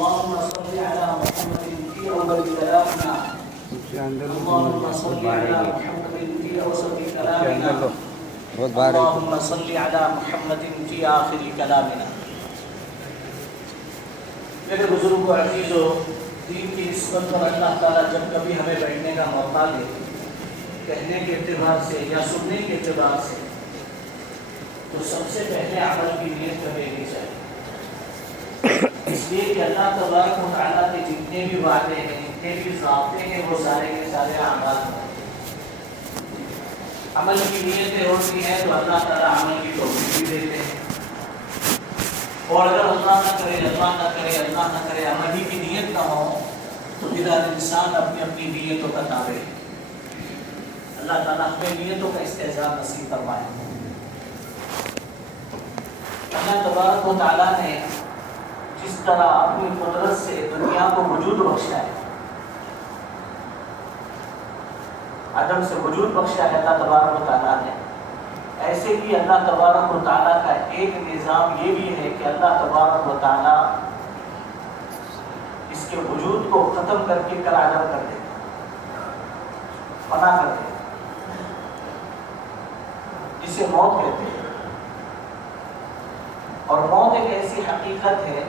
اللهم صل على محمد في أول كلامنا، اللهم صل على محمد في أوسط كلامنا، اللهم صل على محمد في آخر كلامنا. میرے بزرگوں عزیزوں، دین کی نسبت پر اللہ تعالیٰ جب کبھی ہمیں بیٹھنے کا موقع دے، کہنے کے اعتبار سے یا سننے کے اعتبار سے، تو سب سے پہلے عمل کی نیت کر لینی چاہیے. اس لیے کہ اللہ تبارک و تعالیٰ کے جتنے بھی وعدے ہیں، جتنے بھی ضابطے ہیں، وہ سارے کے سارے اعمال ہیں. عمل کی نیتیں ہوتی ہیں تو اللہ تعالیٰ عمل کی توفیق بھی دیتے ہیں. اور اگر اللہ نہ کرے عمل ہی کی نیت نہ ہو تو پھر انسان اپنی اپنی نیتوں کا تابع ہے. اللہ تعالیٰ ہمیں نیتوں کا استحضار نصیب فرمائے. اللہ تبارک و تعالیٰ نے جس طرح اپنی قدرت سے دنیا کو وجود بخشا ہے، عدم سے وجود بخشا ہے اللہ تبارک و تعالیٰ نے، ایسے ہی اللہ تبارک و تعالیٰ کا ایک نظام یہ بھی ہے کہ اللہ تبارک و تعالیٰ اس کے وجود کو ختم کر کے کل عدم کر دے، فنا کر دے، جسے موت کہتے ہیں. اور موت ایک ایسی حقیقت ہے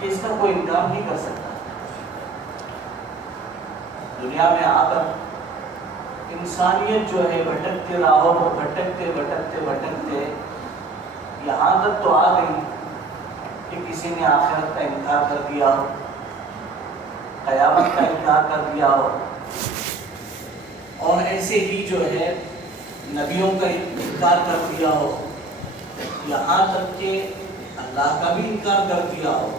کہ اس کا کوئی انکار نہیں کر سکتا. دنیا میں آ کر انسانیت جو ہے بھٹکتے راہوں پر بھٹکتے یہاں تک تو آ گئی کہ کسی نے آخرت کا انکار کر دیا ہو، قیامت کا انکار کر دیا ہو، اور ایسے ہی جو ہے نبیوں کا انکار کر دیا ہو، یہاں تک کہ اللہ کا بھی انکار کر دیا ہو.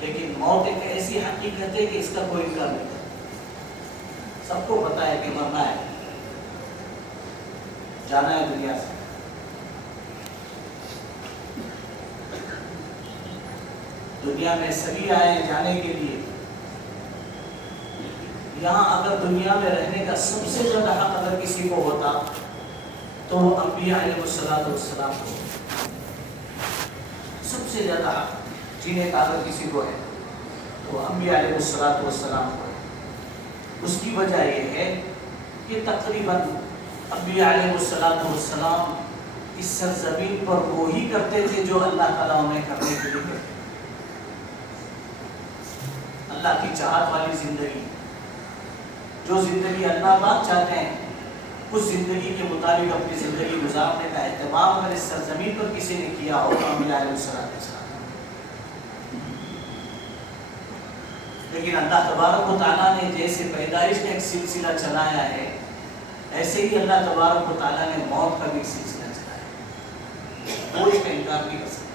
لیکن موت ایک ایسی حقیقت ہے کہ اس کا کوئی انکار نہیں. سب کو پتا ہے کہ مرنا ہے، جانا ہے دنیا سے. دنیا میں سبھی آئے جانے کے لیے. یہاں اگر دنیا میں رہنے کا سب سے زیادہ حق اگر کسی کو ہوتا تو وہ انبیاء علیہ السلام کو سب سے زیادہ حق جینے کا اگر کسی کو ہے تو انبیاء علیہ السلام کو ہے. اس کی وجہ یہ ہے کہ تقریباً انبیاء علیہ السلام اس سرزمین پر وہی کرتے تھے جو اللہ تعالیٰ انہیں کرنے کے لیے کرتے. اللہ کی چاہت والی زندگی، جو زندگی اللہ پاک چاہتے ہیں، اس زندگی کے مطابق اپنی زندگی گزارنے کا اہتمام اگر اس سرزمین پر کسی نے کیا ہو تو انبیاء علیہ السلام. لیکن اللہ تبارک و تعالیٰ نے جیسے پیدائش کا ایک سلسلہ چلایا ہے، ایسے ہی اللہ تبارک و تعالیٰ نے موت کا بھی ایک سلسلہ چلایا ہے. کوئی اس کا انکار نہیں کر سکتا.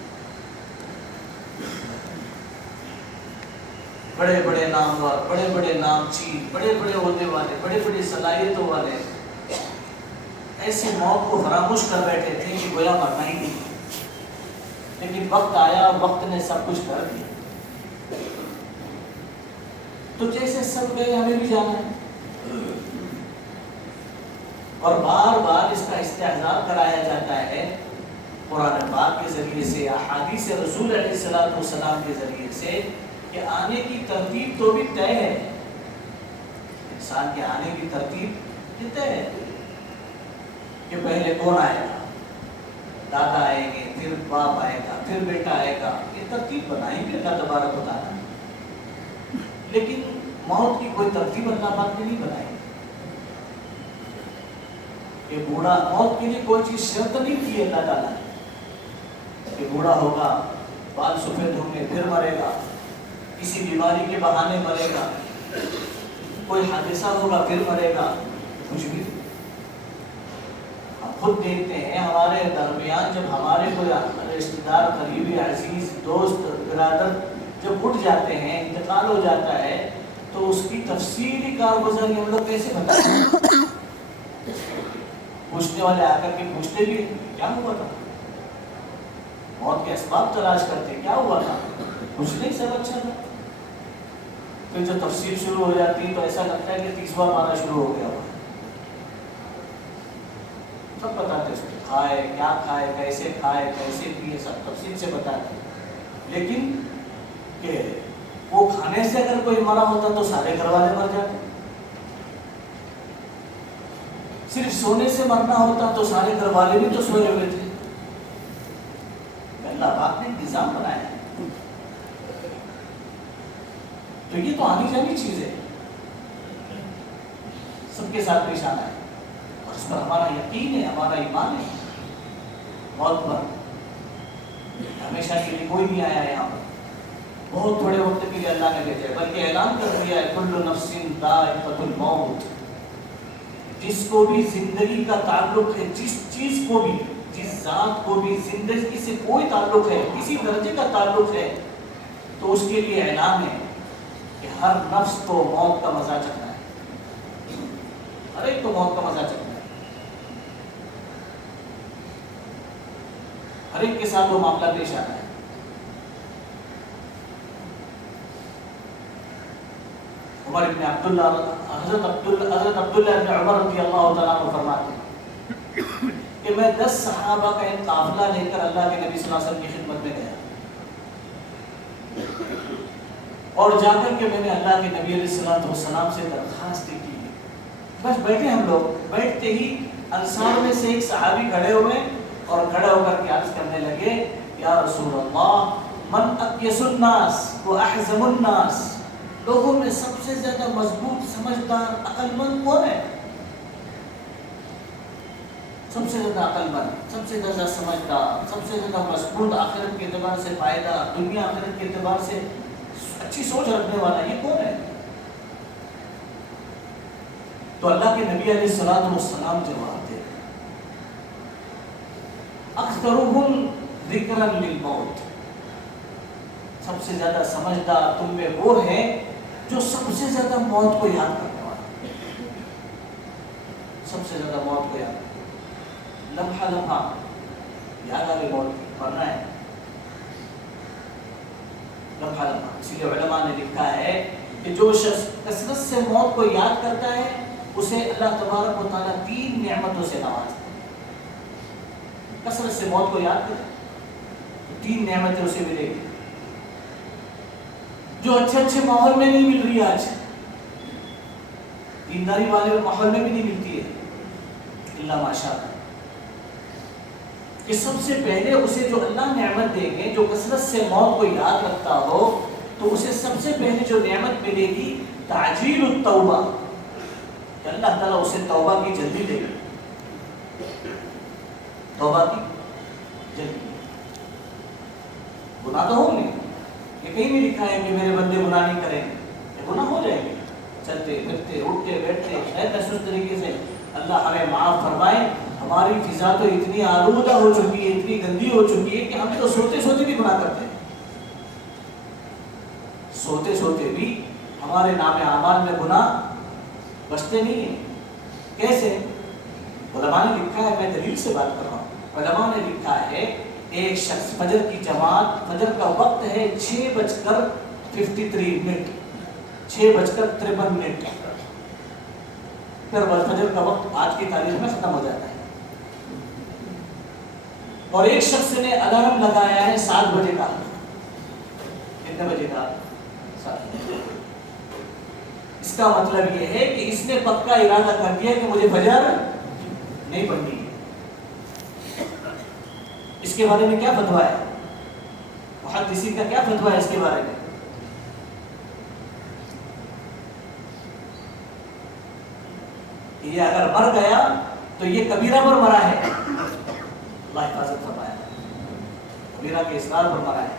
بڑے بڑے نامور، بڑے بڑے نامچین، بڑے بڑے عہدے والے، بڑے بڑے صلاحیتوں والے ایسے موت کو فراموش کر بیٹھے تھے کہ گویا مرنا ہی نہیں. لیکن وقت آیا، وقت نے سب کچھ کر دیا. تو جیسے سب گئے ہمیں بھی جانا ہے. اور بار بار اس کا استحضار کرایا جاتا ہے قرآن پاک کے ذریعے سے، احادیث رسول علیہ السلام کے ذریعے سے، کہ آنے کی ترتیب تو بھی طے ہے. انسان کے آنے کی ترتیب یہ طے ہے کہ پہلے کون آئے گا، دادا آئیں گے، پھر باپ آئے گا، پھر بیٹا آئے گا. یہ ترتیب بنائیں گے اللہ تبارک و تعالیٰ. لیکن موت کی کوئی ترتیب اللہ پاک نے نہیں بنائی. کہ بوڑھا، موت کے لیے کوئی چیز شرط نہیں کی اللہ تعالیٰ نے کہ بوڑھا ہوگا، بال سفید ہوں گے پھر مرے گا، کسی بیماری کے بہانے مرے گا، کوئی حادثہ ہوگا پھر مرے گا. کچھ بھی ہم خود دیکھتے ہیں ہمارے درمیان جب ہمارے کوئی رشتہ دار، قریبی، عزیز، دوست، برادر جب اٹھ جاتے ہیں، انتقال ہو جاتا ہے، تو اس کی تفصیلی کارگزاری ہم لوگ کیسے بتائیں؟ پوچھنے والے آ کر کے پوچھتے بھی کیا ہوا تھا، موت کے اسباب تلاش کرتے کیا ہوا تھا، کچھ نہیں، سب اچھا تھا. پھر جو تفصیل شروع ہو جاتی ہے تو ایسا لگتا ہے کہ 30واں پارہ شروع ہو گیا ہوا. سب بتاتے اس کو، کھائے، کیا کھائے، کیسے پیے، سب تفصیل سے بتاتے. لیکن کہ وہ کھانے سے اگر کوئی مرا ہوتا تو سارے گھر والے مر جاتے، صرف سونے سے مرنا ہوتا تو سارے گھر والے بھی تو سوئے ہوئے تھے۔ اللہ پاک نے نظام بنایا ہے، تو یہ تو آنی جانی چیز ہے، سب کے ساتھ پیش آنا ہے، اور اس پر ہمارا یقین ہے، ہمارا ایمان ہے۔ موت پر ہمیشہ کے لیے کوئی نہیں آیا ہے یہاں پر، بہت تھوڑے وقت کے لیے اللہ نے بھیجا ہے، بلکہ اعلان کر دیا ہے کل نفس ذائقۃ الموت، جس کو بھی زندگی کا تعلق ہے، جس چیز کو بھی، جس ذات کو بھی زندگی سے کوئی تعلق ہے، کسی درجے کا تعلق ہے، تو اس کے لیے اعلان ہے کہ ہر نفس کو موت کا مزہ چکھنا ہے، ہر ایک کو موت کا مزہ چکھنا ہے، ہر ایک کے ساتھ وہ معاملہ پیش آنا ہے۔ عمر ابن عبداللہ، حضرت عبداللہ ابن عمر رضی اللہ تعالیٰ عنہ فرماتے ہیں کہ میں 10 صحابہ کا ایک قافلہ لے کر اللہ کے نبی صلی اللہ علیہ وسلم کی خدمت میں گیا، اور جا کر کے میں نے اللہ کے نبی علیہ السلام سے درخواست کی، بس بیٹھے ہم لوگ، بیٹھتے ہی انصار میں سے ایک صحابی کھڑے ہوئے اور کھڑے ہو کر کے عرض کرنے لگے یا رسول اللہ من اکیس الناس و احزم الناس، لوگوں میں سب سے زیادہ مضبوط، سمجھدار، عقل مند کون ہے؟ سب سے زیادہ عقل مند، سب سے زیادہ سمجھدار، سب سے زیادہ مضبوط، آخرت کے اعتبار سے فائدہ، دنیا آخرت کے اعتبار سے اچھی سوچ رکھنے والا، یہ کون ہے؟ تو اللہ کے نبی علیہ السلام جواب دے اکثرهم ذکرا للموت، سب سے زیادہ سمجھدار تم میں وہ ہے جو سب سے زیادہ موت کو یاد کرنے والا، سب سے زیادہ موت کو یاد، لمحہ لمحہ یاد آ گئی موت، مرنا ہے لمحہ لمحہ۔ اسی لیے علماء نے لکھا ہے کہ جو شخص کثرت سے موت کو یاد کرتا ہے اسے اللہ تبارک و تعالیٰ 3 نعمتوں سے نوازتا ہے۔ کثرت سے موت کو یاد کرے تو 3 نعمتیں اسے ملے گی جو اچھے ماحول میں نہیں مل رہی ہے، آج دینداری والے ماحول میں بھی نہیں ملتی ہے اللہ ماشاءاللہ، کہ سب سے پہلے اسے جو اللہ نعمت دیں گے، جو کثرت سے موت کو یاد رکھتا ہو، تو اسے سب سے پہلے جو نعمت ملے گی تعجیل التوبہ، کہ اللہ تعالیٰ اسے توبہ کی جلدی دے گا، توبہ کی جلدی۔ گناہ تو ہو نہیں، یہ کہیں بھی لکھا ہے کہ میرے بندے گناہ نہیں کریں، یہ گناہ ہو جائیں گے، چلتے پھرتے اٹھتے بیٹھتے غیر محسوس طریقے سے، اللہ ہمیں معاف فرمائے۔ ہماری فضا تو اتنی آلودہ ہو چکی ہے، اتنی گندی ہو چکی ہے کہ ہم تو سوتے سوتے بھی گناہ کرتے ہیں، سوتے سوتے بھی ہمارے نام اعمال میں گناہ بچتے نہیں ہیں۔ کیسے؟ علماء نے لکھا ہے، میں دلیل سے بات کر رہا ہوں، علماء نے لکھا ہے ایک شخص فجر کی جماعت، فجر کا وقت ہے 6:53، 6:53، پھر فجر کا وقت آج کی تاریخ میں ختم ہو جاتا ہے، اور ایک شخص نے الارم لگایا ہے 7 بجے کا، کتنے بجے کا؟ 7 بجے۔ اس کا مطلب یہ ہے کہ اس نے پکا ارادہ کر دیا کہ مجھے فجر نہیں پڑھنی۔ اس کے بارے میں کیا فتویٰ ہے؟ محدثین کا کیا فتویٰ ہے اس کے بارے میں؟ یہ اگر مر گیا تو یہ کبیرہ پر مرا ہے، اللہ حفاظت فرمایا، کبیرہ کے اصرار پر مرا ہے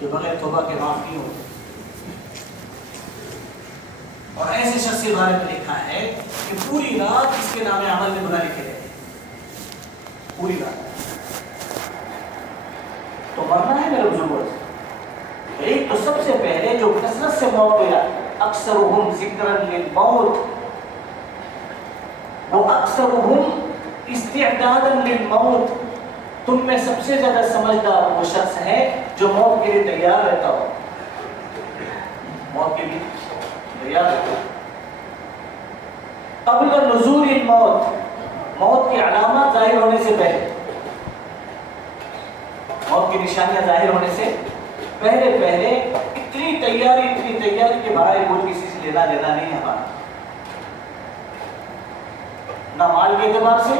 جو بغیر توبہ کے معاف نہیں ہوتے۔ اور ایسے شخص کے بارے میں لکھا ہے کہ پوری رات اس کے نام عمل میں گناہ لکھے رہے، پوری رات۔ تو مرنا ہے میرے بزرگوں، ایک تو سب سے پہلے جو کثرت سے موت کو یاد، اکثرهم ذکرا للموت، وہ اکثرهم استعدادا للموت، تم میں سب سے زیادہ سمجھدار وہ شخص ہے جو موت کے لیے تیار رہتا ہو، موت کے لیے تیار رہتا ہو۔ قبل نزول الموت، موت کی علامات ظاہر ہونے سے پہلے، موت کی نشانیاں ظاہر ہونے سے پہلے اتنی تیاری کہ بھائی کوئی کسی سے لینا دینا نہیں ہے ہمارا، نہ مال کے اعتبار سے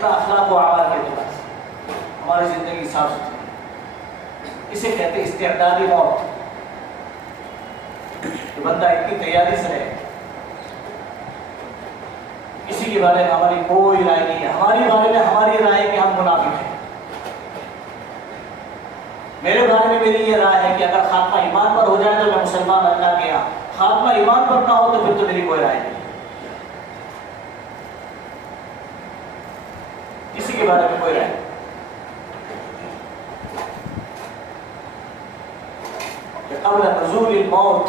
نہ اخلاق و اعمال کے اعتبار سے، ہماری زندگی صاف ستھری۔ اسے کہتے ہیں استعدادی موت، کہ بندہ اتنی تیاری سے رہے، کسی کے بارے میں ہماری کوئی رائے نہیں ہے، ہماری بارے میں ہماری رائے کہ ہم منافق ہیں، میرے بارے میں میری یہ رائے ہے کہ اگر خاتمہ ایمان پر ہو جائے تو میں مسلمان اللہ کے یہاں، خاتمہ ایمان پر نہ ہو تو پھر تو میری کوئی رائے نہیں، کسی کے بارے میں کوئی رائے نہیں۔ کہ قبل نزول الموت،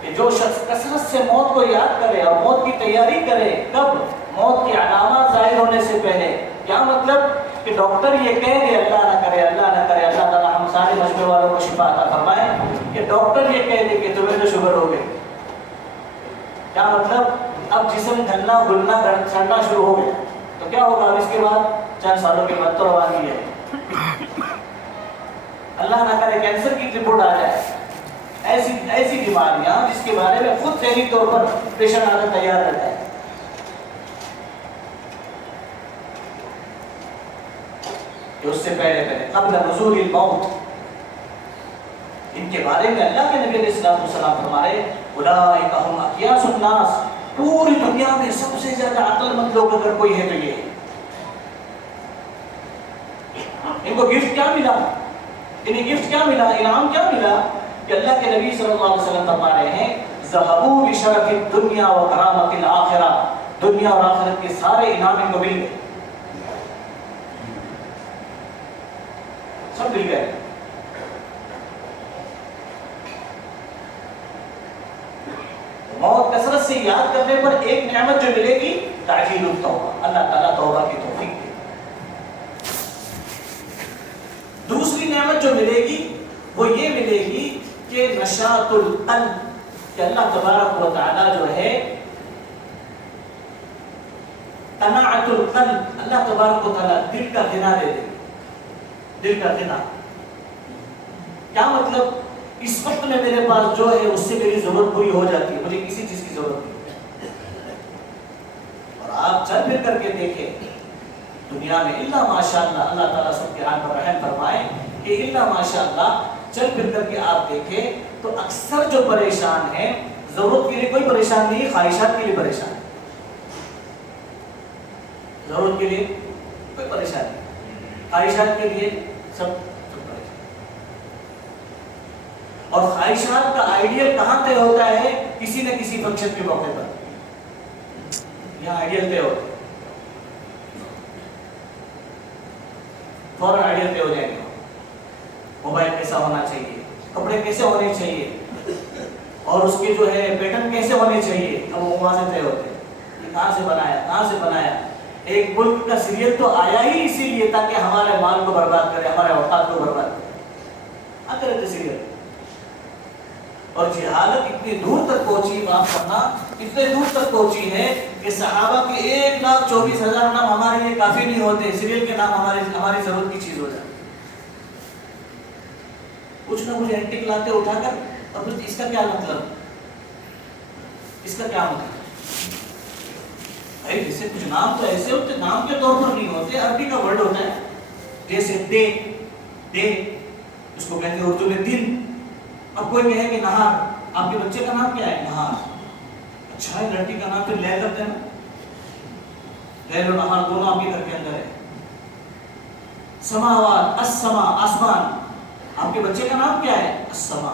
کہ جو شخص کثرت سے موت کو یاد کرے اور موت کی تیاری کرے، کب؟ موت کی علامات ظاہر ہونے سے پہلے۔ کیا مطلب؟ کہ ڈاکٹر یہ کہہ دے اللہ نہ کرے، اللہ نہ کرے، اللہ تعالیٰ ہم سارے مجمع والوں کو شفا عطا فرمائے، کہ ڈاکٹر یہ کہہ دے کہ تمہیں تو شوگر ہو گئی، کیا مطلب؟ اب جسم گھلنا گلنا سڑنا شروع ہو گیا، تو کیا ہوگا اب اس کے بعد؟ چند سالوں کے بعد تو روانی ہے، اللہ نہ کرے کینسر کی رپورٹ آ جائے، ایسی بیماریاں جس کے بارے میں خود ذہنی طور پر پیشنٹ آنا تیار رہتا ہے۔ اس سے پہلے قبل نزول الموت، ان کے بارے میں اللہ کے نبی علیہ السلام فرمائے اولئک هم اکیاس الناس، پوری دنیا میں سب سے زیادہ عقل مند لوگ اگر کوئی ہے تو یہ، ان کو گفٹ کیا ملا؟ انہیں گفٹ کیا ملا؟ انعام کیا ملا؟ کہ اللہ کے نبی صلی اللہ علیہ وسلم فرما رہے ہیں ذهبوا بشرف الدنیا وکرامۃ الآخرہ، دنیا اور آخرت کے سارے انعام ان کو مل گئے، سب مل گئے۔ موت کثرت سے یاد کرنے پر ایک نعمت جو ملے گی تعجیل التوبہ، اللہ تعالیٰ توبہ کی توفیق دے۔ دوسری نعمت جو ملے گی وہ یہ ملے گی کہ نشاط القلب، کہ اللہ تبارک و تعالیٰ جو ہے قناعت القلب، اللہ تبارک و تعالیٰ دل کا غنا دے دے، دل کا غنا۔ کیا مطلب؟ اس وقت میں میرے پاس جو ہے اس سے میری ضرورت پوری ہو جاتی ہے، مجھے کسی چیز کی ضرورت نہیں۔ اور آپ چل پھر کر کے دیکھیں دنیا میں الا ماشاءاللہ، اللہ تعالیٰ سب کے حال پر رحم فرمائے، کہ الا ماشاءاللہ چل پھر کر کے آپ دیکھیں تو اکثر جو پریشان ہیں، ضرورت کے لیے کوئی پریشان نہیں، خواہشات کے لیے پریشان ہے، ضرورت کے لیے کوئی پریشان نہیں، خواہشات کے لیے سب پریشان۔ اور خواہشات کا آئیڈیل کہاں طے ہوتا ہے؟ کسی نہ کسی فنکشن کے موقع پر یہاں آئیڈیل طے ہوتا ہے، فوراً آئیڈیل طے ہو جائے گا، موبائل کیسا ہونا چاہیے، کپڑے کیسے ہونے چاہیے، اور اس کے جو ہے پیٹرن کیسے ہونے چاہیے، اب وہ وہاں سے طے ہوتے ہیں، یہ کہاں سے بنایا، کہاں سے بنایا۔ ایک ملک کا سیریل تو آیا ہی اسی لیے تاکہ ہمارے مال کو برباد کرے، ہمارے اوقات کو برباد کرے، آتے رہتے سیریل۔ اور جہالت اتنی دور تک پہنچی، معاف کرنا، اتنے دور تک پہنچی ہے کہ صحابہ کے 1,24,000 نام ہمارے لیے کافی نہیں ہوتے، سیریل کے نام ہماری ضرورت کی چیز ہو جاتی، کچھ نہ کچھ اینٹک لاتے اٹھا کر، اور اس کا کیا مطلب، اس کا کیا مطلب بھائی؟ جیسے کچھ نام تو ایسے ہوتے، نام کے طور پر نہیں ہوتے، عربی کا ورڈ ہوتا ہے، جیسے ڈے، اس کو کہتے ہیں اردو میں دن۔ اب کوئی کہے کہ نہار، آپ کے بچے کا نام کیا ہے؟ نہار، اچھا ہے، لڑکی کا نام پھر لے کرتے ہیں، لیل و نہار دونوں آپ کے گھر کے اندر ہے۔ سماوات، السما، آسمان، آپ کے بچے کا نام کیا ہے؟ السما،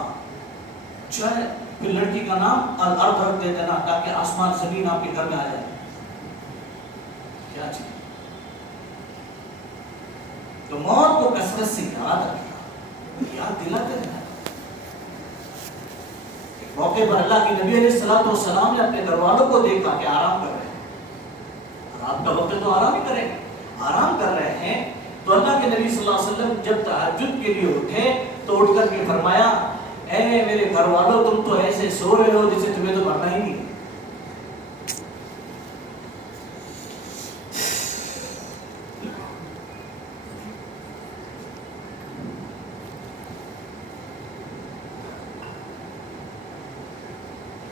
اچھا ہے، پھر لڑکی کا نام الارض رکھ دیتے نا، تاکہ آسمان زمین آپ کے گھر میں آ جائے، کیا چیز۔ تو موت کو کثرت سے یاد رکھنا، یاد دلاتے رہنا۔ موقع پر اللہ کے نبی علیہ السلام نے اپنے گھر والوں کو دیکھا کہ آرام کر رہے ہیں، رات کا وقت تو آرام ہی کریں گے، آرام کر رہے ہیں، تو اللہ کے نبی صلی اللہ علیہ وسلم جب تہجد کے لیے اٹھے تو اٹھ کر کے فرمایا اے میرے گھر والوں، تم تو ایسے سو رہے ہو جیسے تمہیں تو مرنا ہی نہیں۔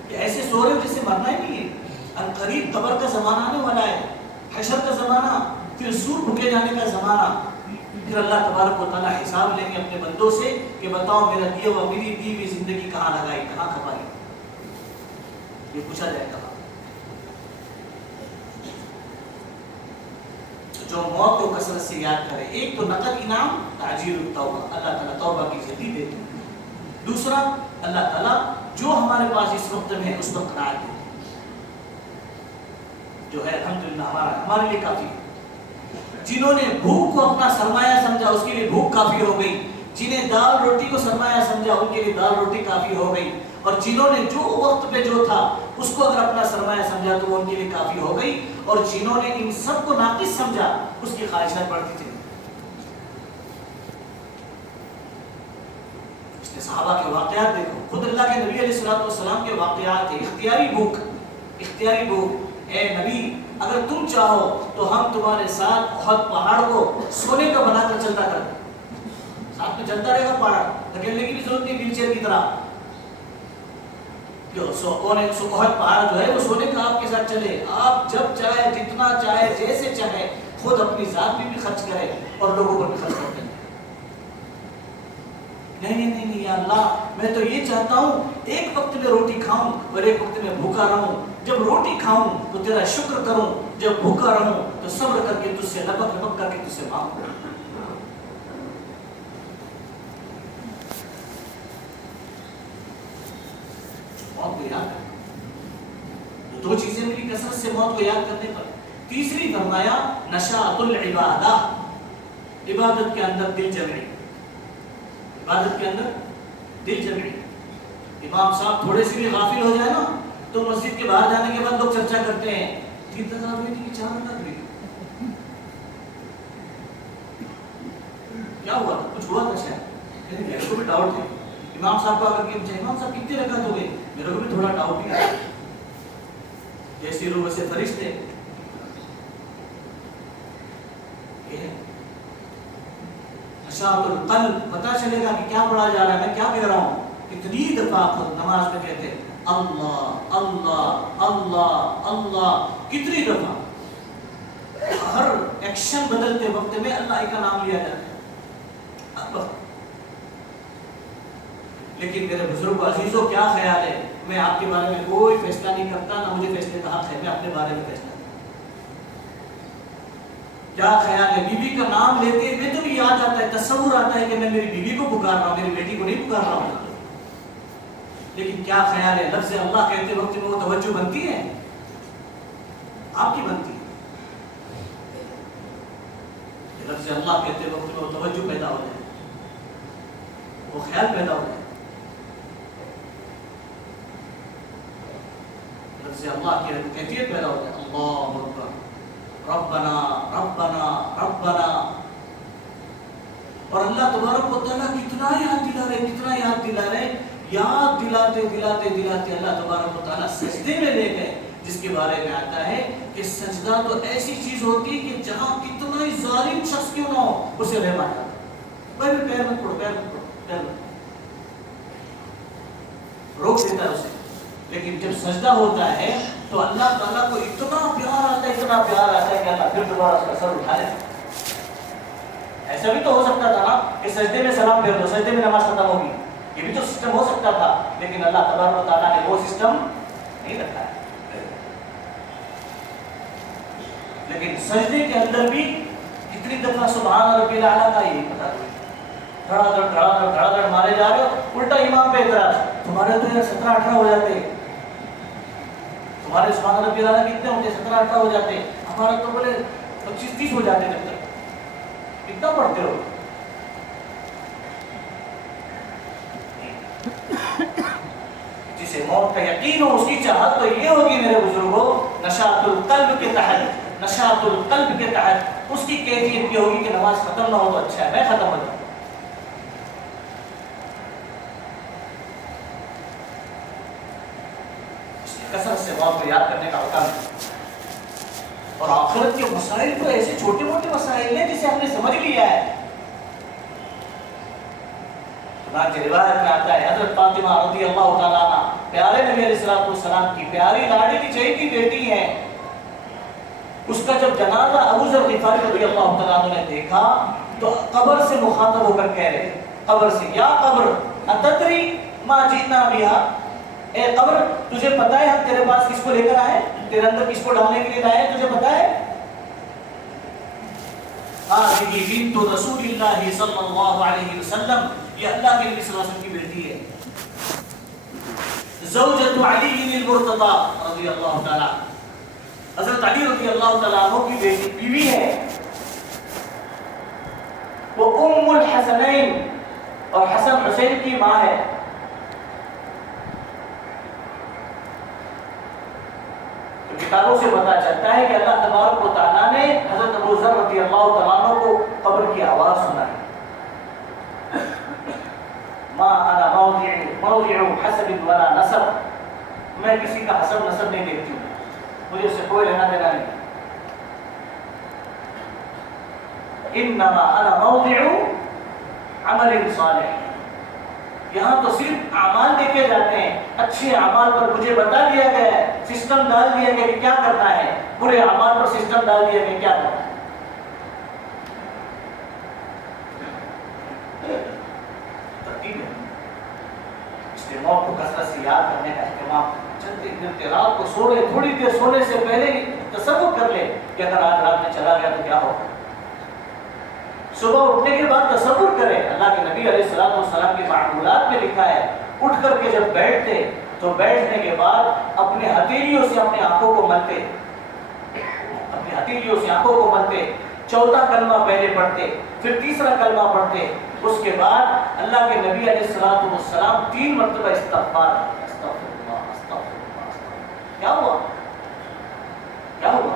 کہ ایسے سو رہے ہو جیسے مرنا ہی نہیں ہے. عنقریب قبر کا زمانہ آنے والا ہے، حشر کا زمانہ، پھر سور پھکے جانے کا زمانہ. پھر اللہ تبارک و تعالیٰ حساب لیں گے اپنے بندوں سے کہ بتاؤ میرا دیا ہوا میری دی ہوئی زندگی کہاں لگائی، کہاں کھپائی. یہ پوچھا جائے گا. جو موت کو کثرت سے یاد کرے، ایک تو نقد انعام تعجیل التوبہ، اللہ تعالیٰ توبہ کی جلدی دیتے ہیں. دوسرا اللہ تعالیٰ جو ہمارے پاس اس وقت میں ہے اس پر قناعت دیتے ہیں، جو ہے الحمدللہ ہمارے لیے کافی ہے. جنہوں نے بھوک کو اپنا سرمایہ سمجھا اس کے لیے بھوک کافی ہو گئی، جنہیں دال روٹی کو سرمایہ سمجھا ان کے لیے دال روٹی کافی ہو گئی، اور جنہوں نے جو وقت پہ جو تھا اس کو اگر اپنا سرمایہ سمجھا تو وہ ان کے لیے کافی ہو گئی، اور جنہوں نے ان سب کو ناقص سمجھا اس کی خواہشات بڑھتی تھی. اس نے صحابہ کے واقعات دیکھو، خود اللہ کے نبی علیہ السلام کے واقعات تھے. اختیاری بھوک، اختیاری بھوک. اے نبی اگر تم چاہو تو ہم تمہارے ساتھ احد پہاڑ کو سونے کا بنا کر چلتا کر دیں. ساتھ میں چلتا رہے گا پہاڑ، دھکیلنے کی بھی ضرورت نہیں ویل چیئر کی طرح. احد پہاڑ جو ہے وہ سونے کا آپ کے ساتھ چلے، آپ جب چاہے جتنا چاہے جیسے چاہے خود اپنی ذات میں بھی خرچ کرے اور لوگوں پر بھی خرچ کرتے ہیں. نہیں یا اللہ میں تو یہ چاہتا ہوں ایک وقت میں روٹی کھاؤں اور ایک وقت میں بھوکا رہوں. جب روٹی کھاؤں تو تیرا شکر کروں، جب بھوکا رہوں تو صبر کر کے تجھ سے لبک لبک کر کے تجھ سے مانگوں. موت کو یاد کرنا، دو چیزیں ملی کثرت سے موت کو یاد کرنے پر. تیسری فرمایا نشاط العبادہ، عبادت کے اندر دل جمعی، عبادت کے اندر دل جمعی. امام صاحب تھوڑے سے بھی غافل ہو جائے نا تو مسجد کے باہر جانے کے بعد لوگ چرچا کرتے ہیں 3 رکعت ہوئی تھی کہ 4 رکعت ہوئی، کیا ہوا تھا، کچھ ہوا تھا شاید. میرے کو بھی ڈاؤٹ ہے. امام صاحب کو اگر کہ امام صاحب کتنی رکعت ہو گئی، میرے کو بھی تھوڑا ڈاؤٹ ہے. جیسی روح ویسے فرشتے. نشاط القلب، پتہ چلے گا کہ کیا پڑھا جا رہا ہے، میں کیا کہہ رہا ہوں. اتنی دفعہ خود نماز میں کہتے اللہ اللہ اللہ اللہ، کتنی دفعہ ہر ایکشن بدلتے وقت میں اللہ کا نام لیا جاتا ہے. لیکن میرے بزرگ عزیزوں کیا خیال ہے، میں آپ کے بارے میں کوئی فیصلہ نہیں کرتا، نہ مجھے فیصلے کا حق ہے، میں اپنے بارے میں فیصلہ. کیا خیال ہے، بیوی کا نام لیتے ہوئے تو بھی یاد آتا ہے، تصور آتا ہے کہ میں میری بیوی کو پکار رہا ہوں، میری بیٹی کو نہیں پکار رہا ہوں. لیکن کیا خیال ہے، لفظ اللہ کہتے وقت میں وہ توجہ بنتی ہے، آپ کی بنتی ہے. لفظ اللہ کہتے وقت میں وہ توجہ پیدا ہو جائے، وہ خیال پیدا ہو جائے. لفظ اللہ کی کیفیت پیدا ہو جائے. اللہ اکبر، ربنا ربنا ربنا. اور اللہ تبارک و تعالیٰ کتنا یاد دلا رہے، کتنا یاد دلا رہے. یاد دلاتے دلاتے دلاتے اللہ تبارک و تعالیٰ سجدے میں لے گئے، جس کے بارے میں آتا ہے کہ سجدہ تو ایسی چیز ہوتی ہے کہ جہاں کتنا ہی ظالم شخص کیوں نہ ہو اسے رحم آ جاتا ہے. پیر مت پڑو، پیر مت پڑو، پیر مت روک دیتا ہے اسے. لیکن جب سجدہ ہوتا ہے تو اللہ تعالیٰ کو اتنا پیار آتا ہے، اتنا پیار آتا ہے کہ اللہ پھر دوبارہ اس کا سر اٹھا لے. ایسا بھی تو ہو سکتا تھا نا کہ سجدے میں سلام پھیر دو، سجدے میں نماز ختم ہوگی، یہ بھی تو سسٹم ہو سکتا تھا. لیکن اللہ تبارک و تعالیٰ نے وہ سسٹم نہیں رکھا ہے. لیکن سجدے کے اندر بھی کتنی دفعہ سبحان ربی الاعلیٰ کا یہ پتا نہیں، دھڑا دھڑ مارے جا رہے ہو. الٹا امام پہ اعتراض، تمہارے تو 17-18 ہو جاتے، تمہارے سبحان ربی الاعلیٰ کتنے ہوتے، 17-18 ہو جاتے، ہمارے تو بولے 25-30 ہو جاتے. جب تک کتنا پڑھتے ہو. جسے موت کا یقین ہو اس کی چاہت تو یہ ہوگی میرے بزرگوں، نشاط القلب کے تحت، نشاط القلب کے تحت اس کی کیفیت یہ ہوگی کہ نماز ختم نہ ہو تو اچھا ہے، میں ختم ہو جاؤں. کثرت سے موت کو یاد کرنے کا حکم ہے. اور آخرت کے مسائل تو ایسے چھوٹے موٹے مسائل ہیں جسے ہم نے سمجھ لیا ہے. چنانچہ روایت میں آتا ہے حضرت فاطمہ رضی اللہ تعالیٰ عنہ پیارے نبی علیہ السلام کی پیاری لاڈلی کی چہیتی بیٹی ہے، اس کا جب جنازہ ابو ذر غفاری رضی اللہ تعالیٰ عنہ نے دیکھا تو قبر سے مخاطب ہو کر کہہ رہے، قبر سے، یا قبر اتدری ما جئنا بہا، اے قبر تجھے پتا ہے ہم تیرے پاس کس کو لے کر آئے، تیرے اندر کس کو ڈالنے کے لیے لائے ہیں، تجھے پتا ہے؟ هذه بنت رسول اللہ صلی اللہ علیہ وسلم، یہ اللہ کے نبی صلی اللہ علیہ وسلم کی بیٹی ہے، زوجۃ علی المرتضی رضی اللہ تعالیٰ، حضرت علی رضی اللہ تعالیٰ عنہ کی بیٹی بیوی ہے، وہ ام الحسنین اور حسن حسین کی ماں ہے۔ کتابوں سے پتہ چلتا ہے کہ اللہ تبارک و تعالیٰ نے حضرت ابو ذر رضی اللہ تعالیٰ عنہ کو قبر کی آواز سنائی، ما انا موضع حسب ولا نسب، میں کسی کا حسب نسب نہیں دیکھتی ہوں، مجھے اس سے کوئی لینا دینا نہیں، انما انا موضع عمل صالح، یہاں تو صرف اعمال دیکھے جاتے ہیں، اچھے اعمال پر مجھے بتا دیا گیا ہے، سسٹم ڈال دیا گیا کہ کیا کرنا ہے، برے اعمال پر سسٹم ڈال دیا گیا کیا کرنا ہے۔ ترتیب ہے، اس لیے موت کو کثرت سے یاد کرنے کا اہتمام، چلتے پھرتے رات کو سو رہے، تھوڑی دیر سونے سے پہلے ہی تصور کر لے کہ اگر آج رات میں چلا گیا تو کیا ہوگا، صبح اٹھنے کے بعد تصور کرے، اللہ کے نبی علیہ السلام کے معمولات میں لکھا ہے، اٹھ کر کے جب بیٹھتے تو بیٹھنے کے بعد اپنے ہتھیلیوں سے اپنے آنکھوں کو ملتے، اپنے ہتھیلیوں سے آنکھوں کو ملتے، چوتھا کلمہ پہلے پڑھتے، پھر تیسرا کلمہ پڑھتے، اس کے بعد اللہ کے نبی علیہ السلام 3 مرتبہ استغفار، استغفر اللہ استغفر اللہ۔ کیا ہوا؟ کیا ہوا؟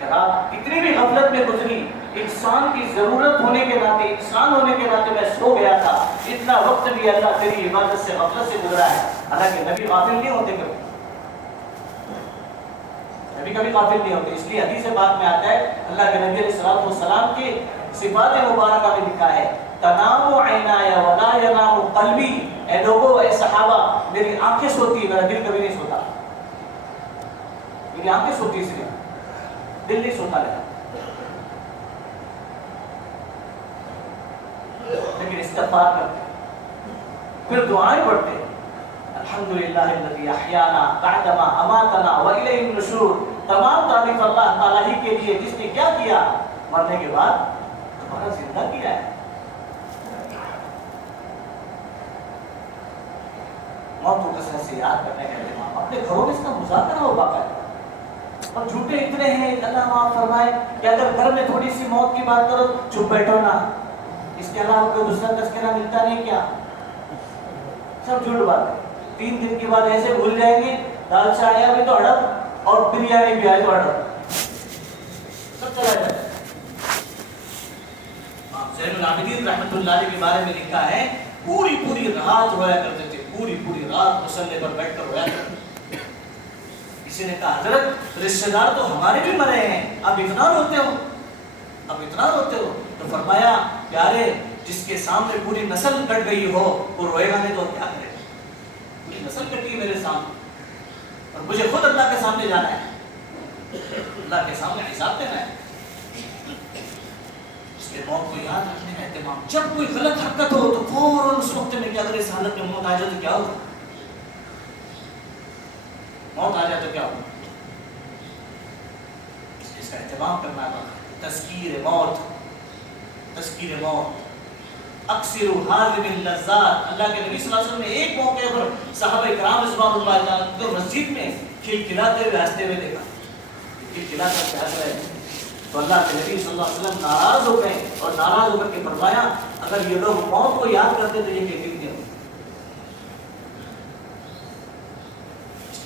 کہ رات اتنی بھی غفلت میں گزری، انسان کی ضرورت ہونے کے ناطے، انسان ہونے کے ناطے میں سو گیا تھا، اتنا وقت بھی اللہ تیری عبادت سے غفلت سے گزرا ہے، حالانکہ نبی غافل نہیں ہوتے کبھی، نبی کبھی غافل نہیں ہوتے، اس لیے حدیث پاک میں آتا ہے، اللہ کے نبی علیہ السلام کی صفات مبارکہ میں لکھا ہے، تنام عینای ولا ینام قلبی، اے لوگو، اے صحابہ، میری آنکھیں سوتی، میرا دل کبھی نہیں سوتا، میری آنکھیں سوتی اس لیے، دل نہیں سوتا لیتا، لیکن استغفار کرتے، پھر دعائیں پڑھتے، الحمدللہ الذی احیانا بعدما اماتنا والیہ النشور، تمام تعریف اللہ تعالیٰ ہی کے لیے جس نے کیا کیا، مرنے کے بعد دوبارہ زندہ کیا ہے۔ موت کو کثرت سے یاد کرنے کا اہتمام، اپنے گھروں میں اس کا مذاکرہ ہو پاتا ہے، اور جھوٹے اتنے ہیں، اللہ معاف فرمائے کہ اگر گھر میں تھوڑی سی موت کی بات کرو چپ بیٹھو نا، اس کے علاوہ کوئی دوسرا تذکرہ ملتا نہیں کیا، سب جھوٹ بات ہے، 3 دن کے بعد ایسے بھول جائیں گے، دال چاہیا بھی تو ہڑپ اور بریانی بھی آئے تو ہڑپ، سب چلا جاتا ہے۔ زین العابدین رحمۃ اللہ علیہ کے بارے میں لکھا ہے، پوری رات رویا کرتے تھے، پوری رات مصلی پر بیٹھ کر رویا کرتے تھے۔ کسی نے کہا حضرت رشتہ دار تو ہمارے بھی مرے ہیں، اب اتنا روتے ہو، اب اتنا روتے ہو؟ تو فرمایا پیارے، جس کے سامنے پوری نسل کٹ گئی ہو وہ روئے گا نہیں تو کیا کرے، پوری نسل کٹی ہے میرے سامنے اور مجھے خود اللہ کے سامنے جانا ہے، اللہ کے سامنے حساب دینا ہے، اس کے موت کو یاد رکھنے کا اہتمام، جب کوئی غلط حرکت ہو تو فوراً اس وقت میں کہ اگر اس حالت میں موت آ جائے تو کیا ہوگا، موت آ جائے تو کیا ہوگا، اس کا اہتمام کرنا ہے۔ تذکیر موت، تذکیر موت، اکثر حاضر اللذات، اللہ کے نبی صلی اللہ علیہ وسلم نے ایک موقع پر صحابہ کرام رضوان اللہ تعالیٰ کو مسجد میں کھلکھلاتے ہوئے ہنستے ہوئے دیکھا، کھلکھلاتے ہوئے ہنس رہے ہیں، تو اللہ کے نبی صلی اللہ علیہ وسلم ناراض ہو گئے اور ناراض ہو کر کے فرمایا اگر یہ لوگ موت کو یاد کرتے تو یہ کیفیت کیا ہوتی،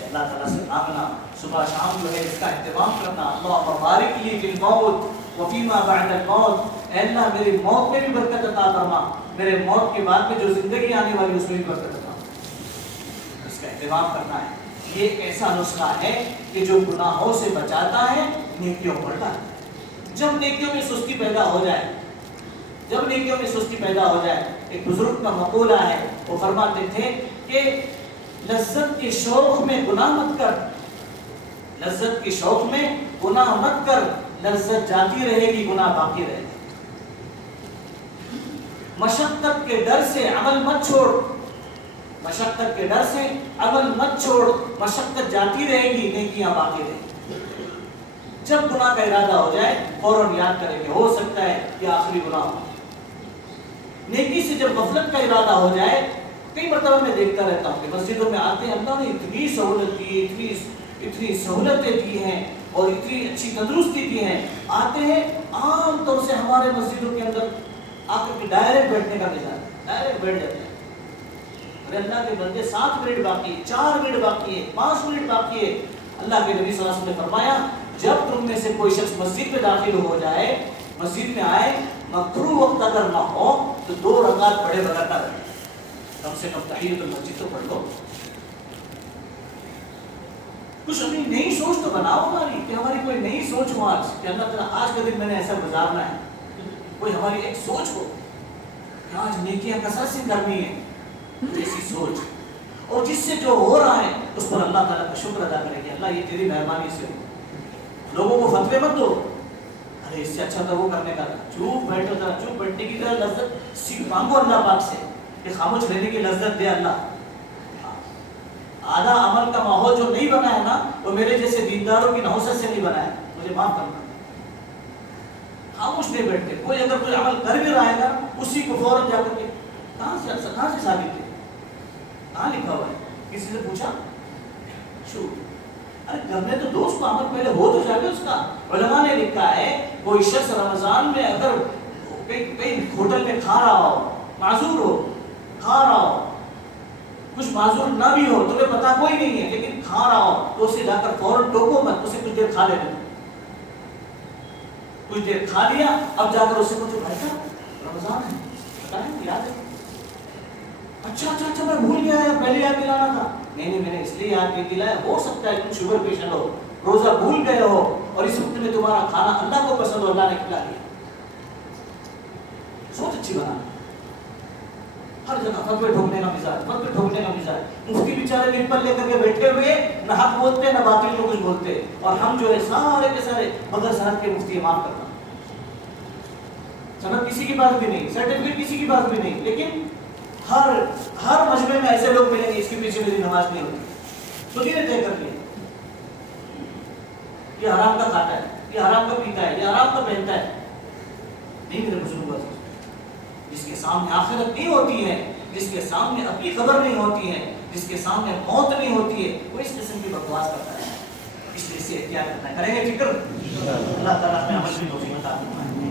اللہ تعالیٰ سے مانگنا، صبح شام جو ہے اس کا اہتمام کرنا، اللہم بارک لی فی الموت وفیما بعد الموت، اے اللہ میری موت میں بھی برکت عطا فرما، میرے موت کے بعد میں جو زندگی آنے والی اس میں بھی برکت عطا فرما، اس کا اہتمام کرنا ہے۔ یہ ایک ایسا نسخہ ہے کہ جو گناہوں سے بچاتا ہے، نیکیوں بڑھتا ہے۔ جب نیکیوں میں سستی پیدا ہو جائے، جب نیکیوں میں سستی پیدا ہو جائے، ایک بزرگ کا مقولہ ہے، وہ فرماتے تھے کہ لذت کے شوق میں گناہ مت کر، لذت کے شوق میں گناہ مت کر، لذت جاتی رہے گی، گناہ باقی رہے گا۔ مشقت کے ڈر سے عمل مت چھوڑ، مشقت کے ڈر سے عمل مت چھوڑ، مشقت جاتی رہے گی، نیکیاں باقی رہیں گی۔ جب گناہ کا ارادہ ہو جائے فوراً یاد کریں کہ ہو سکتا ہے کہ آخری گناہ ہو۔ نیکی سے جب غفلت کا ارادہ ہو جائے، کئی مرتبہ میں دیکھتا رہتا ہوں کہ مسجدوں میں آتے ہیں، اللہ نے اتنی سہولت دی، اتنی سہولتیں دی ہیں اور اتنی اچھی تندرستی دی ہیں، آتے ہیں عام طور سے ہمارے مسجدوں کے اندر آ کر کے ڈائریکٹ بیٹھنے کا مزاج ہے، ڈائریکٹ بیٹھ جاتے ہیں۔ ارے اللہ کے بندے 7 منٹ باقی ہے، 4 منٹ باقی ہے، 5 منٹ باقی ہے۔ اللہ کے نبی صلی اللہ علیہ وسلم نے فرمایا جب تم میں سے کوئی شخص مسجد میں داخل ہو جائے، مسجد میں آئے، مکروہ وقت اگر نہ ہو تو 2 رکعت پڑھے بغیر نہ رہے، کم سے کم تحیۃ المسجد تو پڑھ لو۔ کچھ اپنی نئی سوچ تو بناؤ ہماری، کہ ہماری کوئی نئی سوچ ہو آج، کہ اللہ تعالیٰ آج کا دن میں نے ایسا گزارنا ہے، کوئی ہماری ایک سوچ ہو کہ آج نیکیاں کثرت سے کرنی ہے، ایسی سوچ، اور جس سے جو ہو رہا ہے اس پر اللہ تعالیٰ کا شکر ادا کرے کہ اللہ یہ تیری مہربانی سے ہو۔ لوگوں کو فتوے مت دو، ارے اس سے اچھا تو وہ کرنے کا، چوپ بیٹھو، ذرا چوپ بیٹھنے کی ذرا لذت سیکھ مانگو اللہ پاک سے کہ خاموش رہنے کی لذت دے اللہ۔ آدھا عمل کا ماحول جو نہیں بنا ہے نا، وہ میرے جیسے دینداروں کی نحوست سے نہیں بنا ہے، مجھے معاف کرنا۔ خاموش نہیں بیٹھتے، کوئی اگر کوئی عمل کر بھی رہا ہے نا، اسی کو فوراً جا کر کے کہاں سے ثابت ہے، کہاں لکھا ہوا ہے، کسی سے پوچھا شو، ارے کرنے تو دوست کو عمل پہلے ہو تو جائے اس کا۔ علماء نے لکھا ہے کوئی شخص رمضان میں اگر کئی ہوٹل میں کھا رہا ہو، معذور ہو، کھا رہا ہو، کچھ معذور نہ بھی ہو، تمہیں پتا کوئی نہیں ہے لیکن کھا رہا ہو، تو اسے جا کر فوراً ٹوکو مت، اسے کچھ دیر کھا لینے، کچھ دیر کھا لیا، اب جا کر اسے کچھ بھائی صاحب رمضان ہے بتائیں یاد ہے، اچھا میں بھول گیا ہے، پہلے یاد دلانا تھا، نہیں میں نے اس لیے یاد نہیں دلایا، ہو سکتا ہے تم شوگر پیشنٹ ہو، روزہ بھول گئے ہو اور اس وقت میں تمہارا کھانا اللہ کو پسند ہو، اللہ نے کھلا دیا۔ سوچ اچھی بنا، ہر جگہ فتوے ٹھوکنے کا مزاج، مفتی بیچارے دن پر لے کر کے بیٹھے ہوئے، نہ حق بولتے نہ باطل کو کچھ بولتے، اور ہم جو ہے سارے کے سارے بغیر سند کے مفتی معاف کرنا، سند کسی کی بات بھی نہیں، سرٹیفکیٹ کسی کی بات بھی نہیں، لیکن ہر مجمع میں ایسے لوگ ملیں گے اس کے پیچھے میری نماز نہیں ہوتی، خود ہی نے طے کر لیا یہ حرام کا کھاتا ہے، یہ حرام کا پیتا ہے، یہ حرام کا پہنتا ہے۔ نہیں میرے بزرگوں، جس کے سامنے آخرت نہیں ہوتی ہے، جس کے سامنے اپنی خبر نہیں ہوتی ہے، جس کے سامنے موت نہیں ہوتی ہے، وہ اس قسم کی بکواس کرتا ہے، اس لیے سے احتیاط کرنا ہے، کریں گے فکر، اللہ تعالیٰ ہمیں عمل کی توفیق عطا فرمائے۔